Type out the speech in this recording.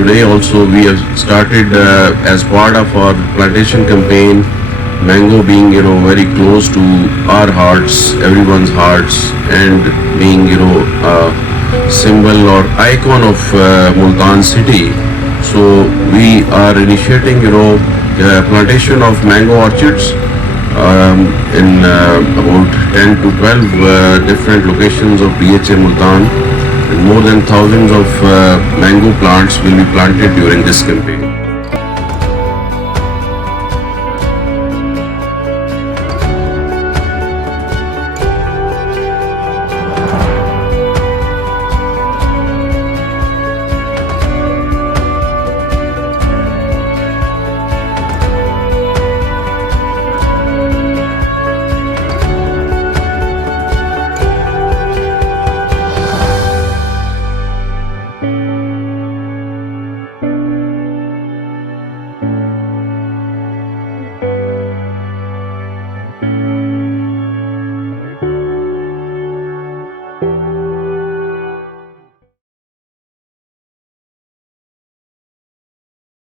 today also we have started as part of our plantation campaign, mango being very close to our hearts, everyone's hearts, and being a symbol or icon of Multan city. So we are initiating plantation of mango orchards in about 10 to 12 different locations of DHA Multan, and more than thousands of mango plants will be planted during this campaign.